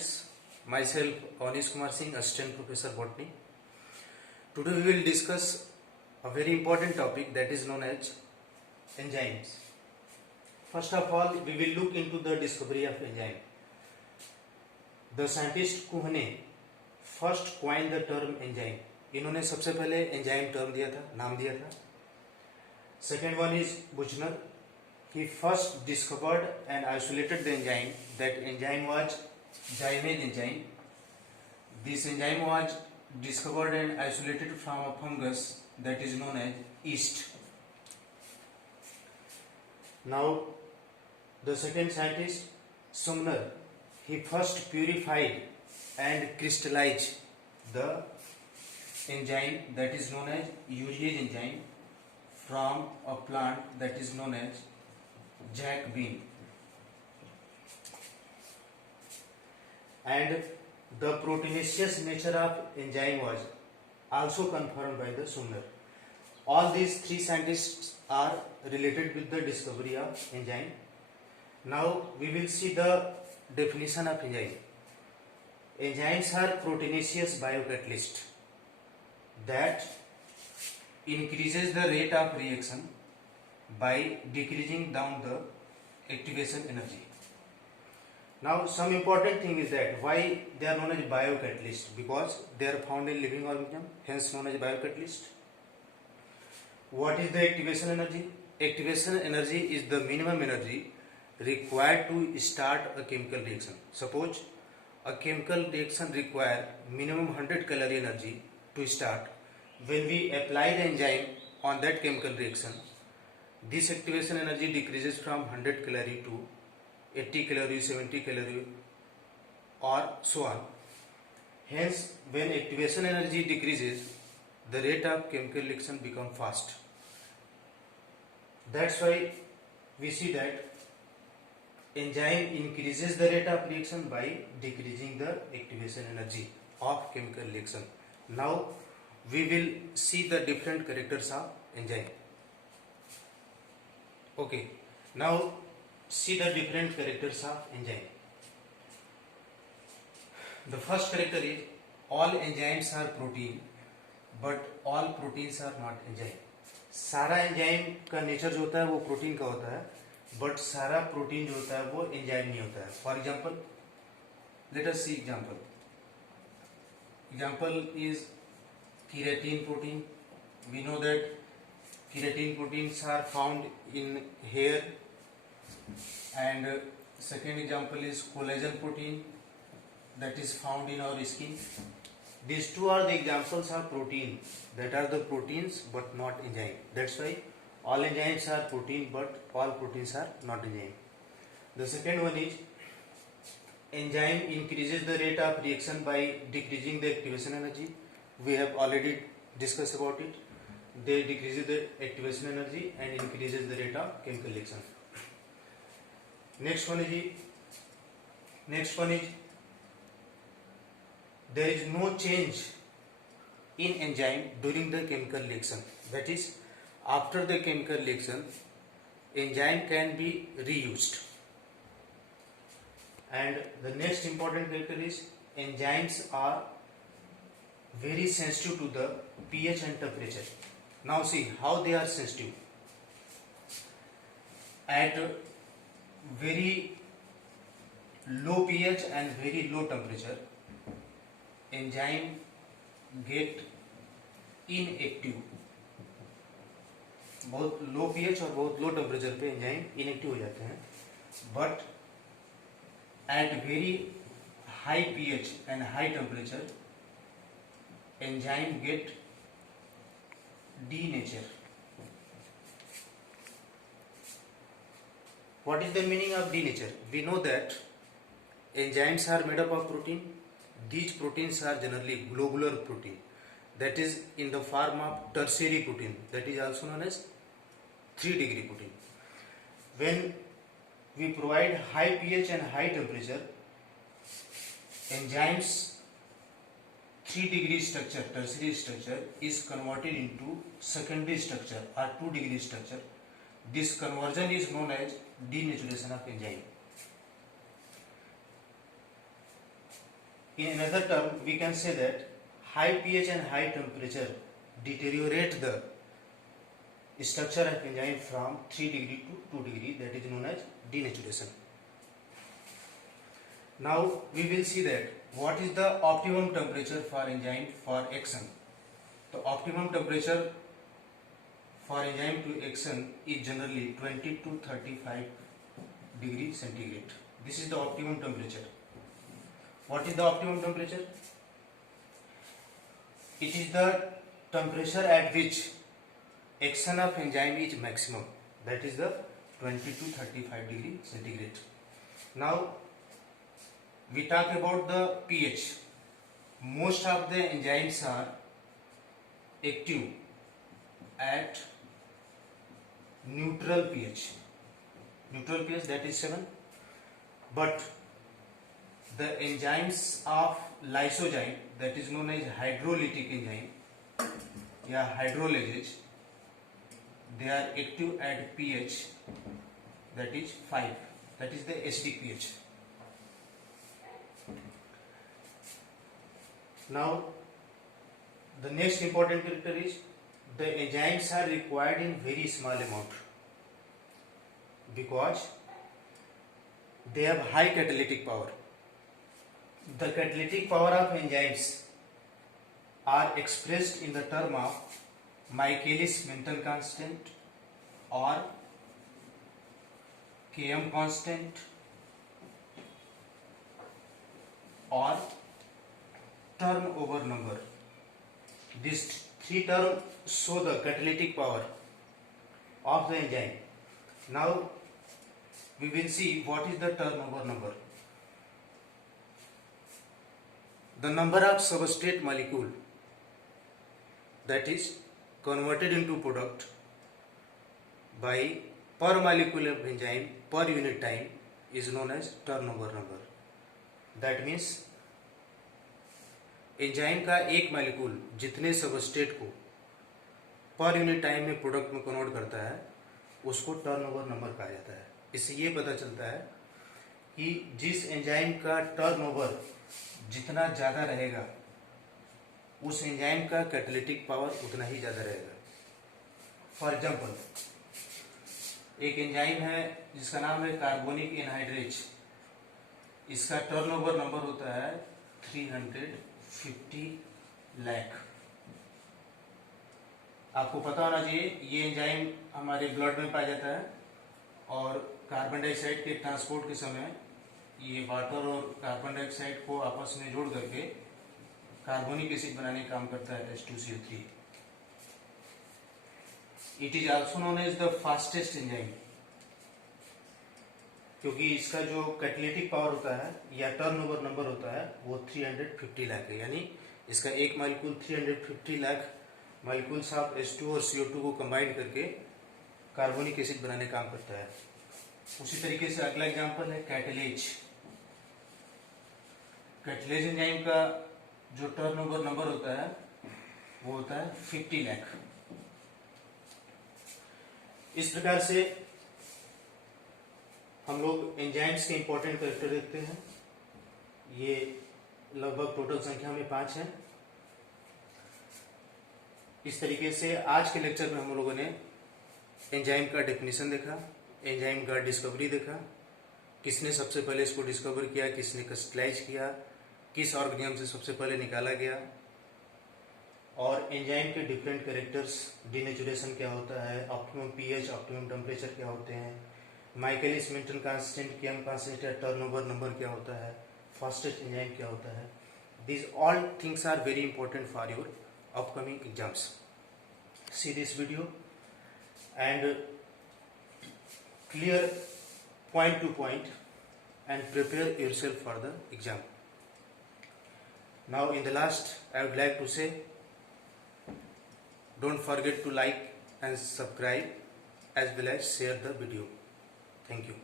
students, myself Anish Kumar Singh, Assistant Professor Botany. Today we will discuss a very important topic that is known as enzymes. First of all, we will look into the discovery of enzyme. The scientist Kuhne first coined the term enzyme. इन्होंने सबसे पहले enzyme term दिया था, नाम दिया था. Second one is Buchner. He first discovered and isolated the enzyme. That enzyme was Zyme enzyme. This enzyme was discovered and isolated from a fungus that is known as yeast. Now, the second scientist, Sumner, he first purified and crystallized the enzyme that is known as urease enzyme from a plant that is known as jack bean. And the proteinaceous nature of enzyme was also confirmed by the Sumner. All these three scientists are related with the discovery of enzyme. Now we will see the definition of enzyme. Enzymes are proteinaceous biocatalysts that increases the rate of reaction by decreasing down the activation energy. Now some important thing is that why they are known as biocatalysts, because they are found in living organism, hence known as biocatalyst. What is the activation energy? Activation energy is the minimum energy required to start a chemical reaction. Suppose a chemical reaction require minimum 100 calorie energy to start. When we apply the enzyme on that chemical reaction, this activation energy decreases from 100 calorie to 80 calorie, 70 calorie or so on. Hence, when activation energy decreases, the rate of chemical reaction becomes fast. That's why we see that enzyme increases the rate of reaction by decreasing the activation energy of chemical reaction. Now we will see the different characters of enzyme. Okay, now see the different characters of enzyme. The first character is all enzymes are protein, but all proteins are not enzyme. सारा enzyme का nature जो होता है वो protein का होता है, but सारा प्रोटीन जो होता है वो एंजाइम नहीं होता है. For example, let us see example. Example is keratin protein. We know that keratin proteins are found in hair. And second example is collagen protein that is found in our skin. These two are the examples of protein, that are the proteins but not enzyme. That's why all enzymes are protein but all proteins are not enzyme. The second one is enzyme increases the rate of reaction by decreasing the activation energy. We have already discussed about it. They decreases the activation energy and increases the rate of chemical reaction. Next one is there is no change in enzyme during the chemical reaction. That is, after the chemical reaction, enzyme can be reused. And the next important character is enzymes are very sensitive to the pH and temperature. Now see how they are sensitive. At very low pH and very low temperature, enzyme get inactive. बहुत लो pH और बहुत low temperature पे enzyme inactive हो जाते हैं, but at very high pH and high temperature, enzyme get denature. What is the meaning of denature? We know that enzymes are made up of protein. These proteins are generally globular protein, that is in the form of tertiary protein, that is also known as 3-degree protein. When we provide high pH and high temperature, enzymes 3-degree structure, tertiary structure, is converted into secondary structure or 2-degree structure. This conversion is known as denaturation of enzyme. In another term, we can say that high pH and high temperature deteriorate the structure of enzyme from 3 degree to 2 degree, that is known as denaturation. Now we will see that what is the optimum temperature for enzyme for action. The optimum temperature for enzyme to action is generally 20 to 35 degree centigrade. This is the optimum temperature. What is the optimum temperature? It is the temperature at which action of enzyme is maximum, that is the 20 to 35 degree centigrade. Now we talk about the pH. Most of the enzymes are active at neutral pH. Neutral pH, that is 7. But the enzymes of lysozyme, that is known as hydrolytic enzyme, hydrolases, they are active at pH that is 5, that is the acidic pH. Now the next important character is the enzymes are required in very small amount because they have high catalytic power. The catalytic power of enzymes are expressed in the term of Michaelis-Menten constant or Km constant or turnover number. These three terms show the catalytic power of the enzyme. Now we will see what is the turnover number. The number of substrate molecule that is converted into product by per molecule of enzyme per unit time is known as turnover number. That means enzyme का एक molecule जितने substrate को per unit time में product में convert करता है उसको turnover number कहा जाता है। इससे ये पता चलता है कि जिस एंजाइम का टर्नओवर जितना ज़्यादा रहेगा उस एंजाइम का कैटालिटिक पावर उतना ही ज़्यादा रहेगा। फॉर एग्जांपल, एक एंजाइम है जिसका नाम है कार्बोनिक एनहाइड्रेज, इसका टर्नओवर नंबर होता है 350 लाख। आपको पता होना चाहिए ये एंजाइम हमारे ब्लड में पाया जाता है और कार्बन डाइऑक्साइड के ट्रांसपोर्ट के समय ये वाटर और कार्बन डाइऑक्साइड को आपस में जोड़ करके कार्बोनिक एसिड बनाने का काम करता है H2CO3। It is also known as the fastest enzyme क्योंकि इसका जो कैटालिटिक पावर होता है या टर्नओवर नंबर होता है वो 350 लाख है। यानी इसका एक molecule 350 lakh molecules of H2 और CO2 को कंबाइन करके कार्बोनिक एसिड बनाने का काम करता है। उसी तरीके से अगला एग्जांपल है कैटलेज। कैटलेज एंजाइम का जो टर्नओवर नंबर होता है वो होता है 50 लाख। इस प्रकार से हम लोग एंजाइम्स के इंपॉर्टेंट कैरेक्टर देखते हैं। ये लगभग टोटल संख्या में 5 हैं। इस तरीके से आज के लेक्चर में हम लोगों ने एंजाइम का डेफिनेशन देखा, एंजाइम का डिस्कवरी देखा, किसने सबसे पहले इसको डिस्कवर किया, किसने क्रिस्टलाइज किया, किस ऑर्गेनिज्म से सबसे पहले निकाला गया, और एंजाइम के डिफरेंट कैरेक्टर्स, डिनेचुरेशन क्या होता है, ऑप्टिमम पीएच, ऑप्टिमम टेम्परेचर क्या होते हैं, Michaelis Menten constant, KM constant या टर्नओवर नंबर क्या होता है, फास्टेस्ट एंजाइम क्या होता है। These all things are very important for your upcoming exams. See this video and clear point to point and prepare yourself for the exam. Now in the last I would like to say, don't forget to like and subscribe as well as share the video. Thank you.